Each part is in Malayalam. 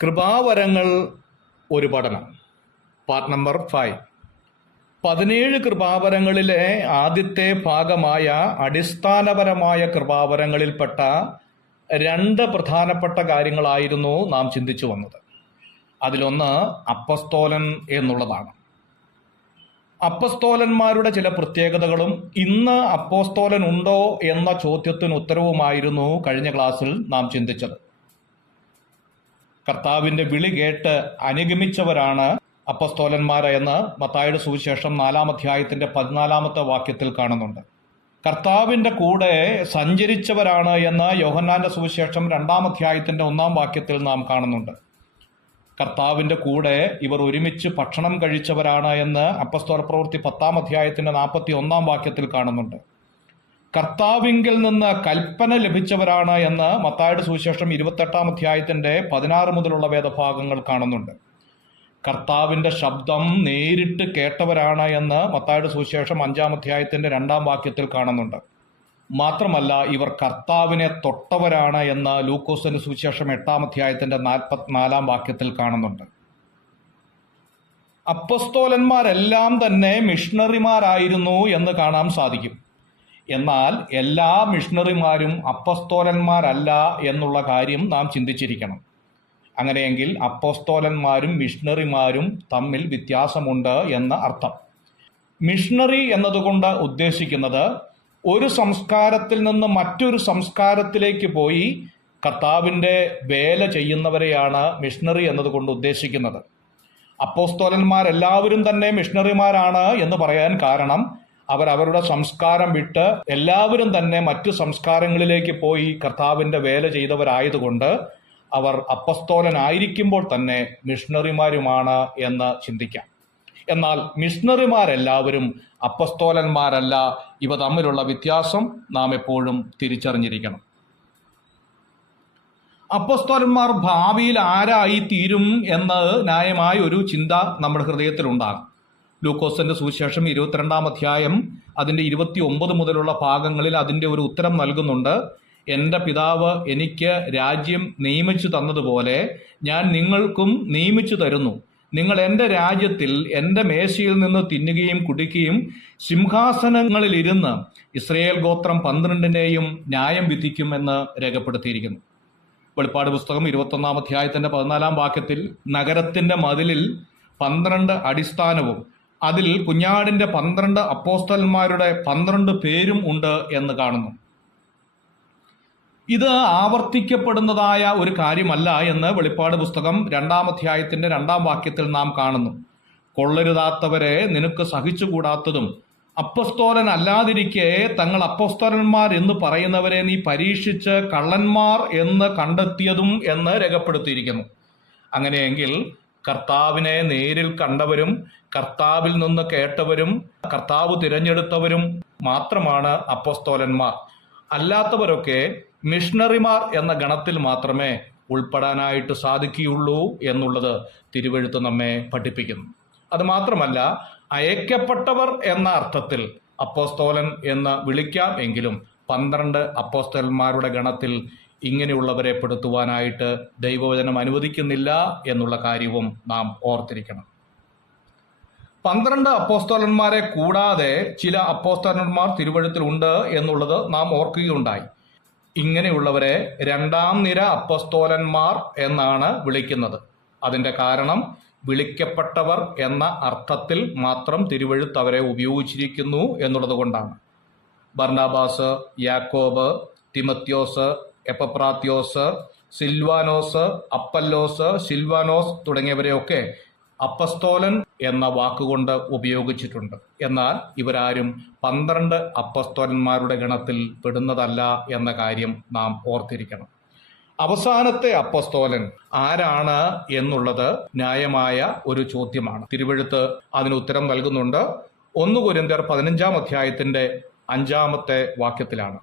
കൃപാവരങ്ങൾ ഒരു പഠനം. Part number 5. 17 കൃപാവരങ്ങളിലെ ആദ്യത്തെ ഭാഗമായ അടിസ്ഥാനപരമായ കൃപാവരങ്ങളിൽപ്പെട്ട 2 പ്രധാനപ്പെട്ട കാര്യങ്ങളായിരുന്നു നാം ചിന്തിച്ചു വന്നത്. അതിലൊന്ന് അപ്പസ്തോലൻ എന്നുള്ളതാണ്. അപ്പസ്തോലന്മാരുടെ ചില പ്രത്യേകതകളും ഇന്ന് അപ്പോസ്തോലൻ ഉണ്ടോ എന്ന ചോദ്യത്തിന് ഉത്തരവുമായിരുന്നു കഴിഞ്ഞ ക്ലാസ്സിൽ നാം ചിന്തിച്ചത്. കർത്താവിന്റെ വിളി കേട്ട് അനുഗമിച്ചവരാണ് അപ്പസ്തോലന്മാരെന്ന് മത്തായിയുടെ സുവിശേഷം 4-ാം അധ്യായത്തിന്റെ 14-ാമത്തെ വാക്യത്തിൽ കാണുന്നുണ്ട്. കർത്താവിന്റെ കൂടെ സഞ്ചരിച്ചവരാണ് എന്ന് യോഹന്നാന്റെ സുവിശേഷം 2-ാം അധ്യായത്തിന്റെ 1-ാം വാക്യത്തിൽ നാം കാണുന്നുണ്ട്. കർത്താവിന്റെ കൂടെ ഇവർ ഒരുമിച്ച് ഭക്ഷണം കഴിച്ചവരാണ് എന്ന് അപ്പസ്തോല പ്രവൃത്തി 10-ാം അധ്യായത്തിന്റെ 41-ാം വാക്യത്തിൽ കാണുന്നുണ്ട്. കർത്താവിങ്കിൽ നിന്ന് കൽപ്പന ലഭിച്ചവരാണ് എന്ന് മത്തായിയുടെ സുവിശേഷം 28-ാം അധ്യായത്തിന്റെ 16 മുതലുള്ള വേദഭാഗങ്ങൾ കാണുന്നുണ്ട്. കർത്താവിന്റെ ശബ്ദം നേരിട്ട് കേട്ടവരാണ് എന്ന് മത്തായിയുടെ സുവിശേഷം 5-ാം അധ്യായത്തിന്റെ 2-ാം വാക്യത്തിൽ കാണുന്നുണ്ട്. മാത്രമല്ല, ഇവർ കർത്താവിനെ തൊട്ടവരാണ് എന്ന് ലൂക്കോസിന്റെ സുവിശേഷം 8-ാം അധ്യായത്തിന്റെ 44-ാം വാക്യത്തിൽ കാണുന്നുണ്ട്. അപ്പസ്തോലന്മാരെല്ലാം തന്നെ മിഷണറിമാരായിരുന്നു എന്ന് കാണാൻ സാധിക്കും. എന്നാൽ എല്ലാ മിഷണറിമാരും അപ്പസ്തോലന്മാരല്ല എന്നുള്ള കാര്യം നാം ചിന്തിച്ചിരിക്കണം. അങ്ങനെയെങ്കിൽ അപ്പസ്തോലന്മാരും മിഷണറിമാരും തമ്മിൽ വ്യത്യാസമുണ്ട് എന്ന അർത്ഥം. മിഷണറി എന്നതുകൊണ്ട് ഉദ്ദേശിക്കുന്നത് ഒരു സംസ്കാരത്തിൽ നിന്ന് മറ്റൊരു സംസ്കാരത്തിലേക്ക് പോയി കർത്താവിൻ്റെ വേല ചെയ്യുന്നവരെയാണ് മിഷണറി എന്നതുകൊണ്ട് ഉദ്ദേശിക്കുന്നത്. അപ്പോസ്തോലന്മാരെല്ലാവരും തന്നെ മിഷണറിമാരാണ് എന്ന് പറയാൻ കാരണം അവരവരുടെ സംസ്കാരം വിട്ട് എല്ലാവരും തന്നെ മറ്റു സംസ്കാരങ്ങളിലേക്ക് പോയി കർത്താവിൻ്റെ വേല ചെയ്തവരായതുകൊണ്ട് അവർ അപ്പസ്തോലനായിരിക്കുമ്പോൾ തന്നെ മിഷണറിമാരുമാണ് എന്ന് ചിന്തിക്കാം. എന്നാൽ മിഷണറിമാരെല്ലാവരും അപ്പസ്തോലന്മാരല്ല. ഇവ തമ്മിലുള്ള വ്യത്യാസം നാം എപ്പോഴും തിരിച്ചറിഞ്ഞിരിക്കണം. അപ്പസ്തോലന്മാർ ഭാവിയിൽ ആരായി തീരും എന്ന് ന്യായമായ ഒരു ചിന്ത നമ്മുടെ ഹൃദയത്തിലുണ്ടാകും. ലൂക്കോസിന്റെ സുവിശേഷം 22-ാം അധ്യായം അതിൻ്റെ 29 മുതലുള്ള ഭാഗങ്ങളിൽ അതിൻ്റെ ഒരു ഉത്തരം നൽകുന്നുണ്ട്. എൻ്റെ പിതാവ് എനിക്ക് രാജ്യം നിയമിച്ചു തന്നതുപോലെ ഞാൻ നിങ്ങൾക്കും നിയമിച്ചു തരുന്നു. നിങ്ങൾ എൻ്റെ രാജ്യത്തിൽ എൻ്റെ മേശയിൽ നിന്ന് തിന്നുകയും കുടിക്കുകയും സിംഹാസനങ്ങളിലിരുന്ന് ഇസ്രയേൽ ഗോത്രം 12-നെയും ന്യായം വിധിക്കുമെന്ന് രേഖപ്പെടുത്തിയിരിക്കുന്നു. വെളിപ്പാട് പുസ്തകം 21-ാം അധ്യായത്തിന്റെ 14-ാം വാക്യത്തിൽ നഗരത്തിന്റെ മതിലിൽ 12 അടിസ്ഥാനവും അതിൽ കുഞ്ഞാടിന്റെ 12 അപ്പോസ്തലന്മാരുടെ 12 പേരും ഉണ്ട് എന്ന് കാണുന്നു. ഇത് ആവർത്തിക്കപ്പെടുന്നതായ ഒരു കാര്യമല്ല എന്ന് വെളിപ്പാട് പുസ്തകം 2-ാം അധ്യായത്തിന്റെ 2-ാം വാക്യത്തിൽ നാം കാണുന്നു. കൊള്ളരുതാത്തവരെ നിനക്ക് സഹിച്ചുകൂടാത്തതും അപ്പസ്തോലൻ അല്ലാതിരിക്കെ തങ്ങൾ അപ്പസ്തോലന്മാർ എന്ന് പറയുന്നവരെ നീ പരീക്ഷിച്ച് കള്ളന്മാർ എന്ന് കണ്ടെത്തിയതും എന്ന് രേഖപ്പെടുത്തിയിരിക്കുന്നു. അങ്ങനെയെങ്കിൽ കർത്താവിനെ നേരിൽ കണ്ടവരും കർത്താവിൽ നിന്ന് കേട്ടവരും കർത്താവ് തിരഞ്ഞെടുത്തവരും മാത്രമാണ് അപ്പസ്തോലന്മാർ. അല്ലാത്തവരൊക്കെ മിഷണറിമാർ എന്ന ഗണത്തിൽ മാത്രമേ ഉൾപ്പെടാനായിട്ട് സാധിക്കുകയുള്ളൂ എന്നുള്ളത് തിരുവെഴുത്ത് നമ്മെ പഠിപ്പിക്കുന്നു. അതുമാത്രമല്ല, അയക്കപ്പെട്ടവർ എന്ന അർത്ഥത്തിൽ അപ്പോസ്തോലൻ എന്ന് വിളിക്കാം എങ്കിലും 12 അപ്പോസ്തലന്മാരുടെ ഗണത്തിൽ ഇങ്ങനെയുള്ളവരെ പെടുത്തുവാനായിട്ട് ദൈവവചനം അനുവദിക്കുന്നില്ല എന്നുള്ള കാര്യവും നാം ഓർത്തിരിക്കണം. 12 അപ്പോസ്തലന്മാരെ കൂടാതെ ചില അപ്പോസ്തലന്മാർ തിരുവഴുത്തിലുണ്ട് എന്നുള്ളത് നാം ഓർക്കുകയുണ്ടായി. ഇങ്ങനെയുള്ളവരെ 2-ാം നിര അപ്പോസ്തലന്മാർ എന്നാണ് വിളിക്കുന്നത്. അതിൻ്റെ കാരണം വിളിക്കപ്പെട്ടവർ എന്ന അർത്ഥത്തിൽ മാത്രം തിരുവഴുത്ത് അവരെ ഉപയോഗിച്ചിരിക്കുന്നു എന്നുള്ളത് കൊണ്ടാണ്. ബർണബാസ്, യാക്കോബ്, തിമത്യോസ്, എപ്പപ്രാത്യോസ്, സിൽവാനോസ്, അപ്പല്ലോസ്, സിൽവാനോസ് തുടങ്ങിയവരെയൊക്കെ അപ്പസ്തോലൻ എന്ന വാക്കുകൊണ്ട് ഉപയോഗിച്ചിട്ടുണ്ട്. എന്നാൽ ഇവരാരും 12 അപ്പസ്തോലന്മാരുടെ ഗണത്തിൽ പെടുന്നതല്ല എന്ന കാര്യം നാം ഓർത്തിരിക്കണം. അവസാനത്തെ അപ്പസ്തോലൻ ആരാണ് എന്നുള്ളത് ന്യായമായ ഒരു ചോദ്യമാണ്. തിരുവെഴുത്ത് അതിന് ഉത്തരം നൽകുന്നുണ്ട്. 1 കൊരിന്ത്യർ 15-ാം അധ്യായത്തിന്റെ 5-ാമത്തെ വാക്യത്തിലാണ്.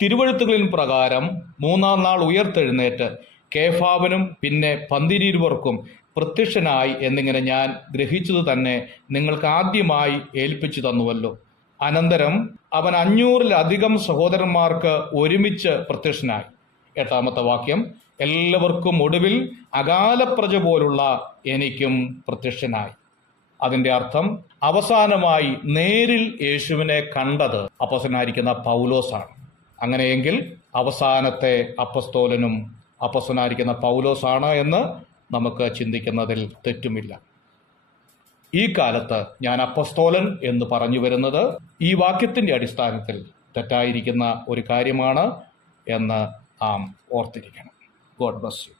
തിരുവെഴുത്തുകളിൻ പ്രകാരം 3-ാം നാൾ ഉയർത്തെഴുന്നേറ്റ് കേഫാവിനും പിന്നെ 12 പ്രത്യക്ഷനായി എന്നിങ്ങനെ ഞാൻ ഗ്രഹിച്ചത് തന്നെ നിങ്ങൾക്ക് ആദ്യമായി ഏൽപ്പിച്ചു തന്നുവല്ലോ. അനന്തരം അവൻ 500-ലധികം സഹോദരന്മാർക്ക് ഒരുമിച്ച് പ്രത്യക്ഷനായി. 8-ാമത്തെ വാക്യം, എല്ലാവർക്കും ഒടുവിൽ അകാലപ്രജ പോലുള്ള എനിക്കും പ്രത്യക്ഷനായി. അതിന്റെ അർത്ഥം അവസാനമായി നേരിൽ യേശുവിനെ കണ്ടത് അപ്പോസ്തലനായിരിക്കുന്ന പൗലോസാണ്. അങ്ങനെയെങ്കിൽ അവസാനത്തെ അപ്പസ്തോലനും അപ്പോസ്തലനായിരിക്കുന്ന പൗലോസാണ് എന്ന് നമുക്ക് ചിന്തിക്കുന്നതിൽ തെറ്റുമില്ല. ഈ കാലത്ത് ഞാൻ അപ്പസ്തോലൻ എന്ന് പറഞ്ഞു വരുന്നത് ഈ വാക്യത്തിന്റെ അടിസ്ഥാനത്തിൽ തെറ്റായിരിക്കുന്ന ഒരു കാര്യമാണ് എന്ന് നാം ഓർത്തിരിക്കണം. God bless you.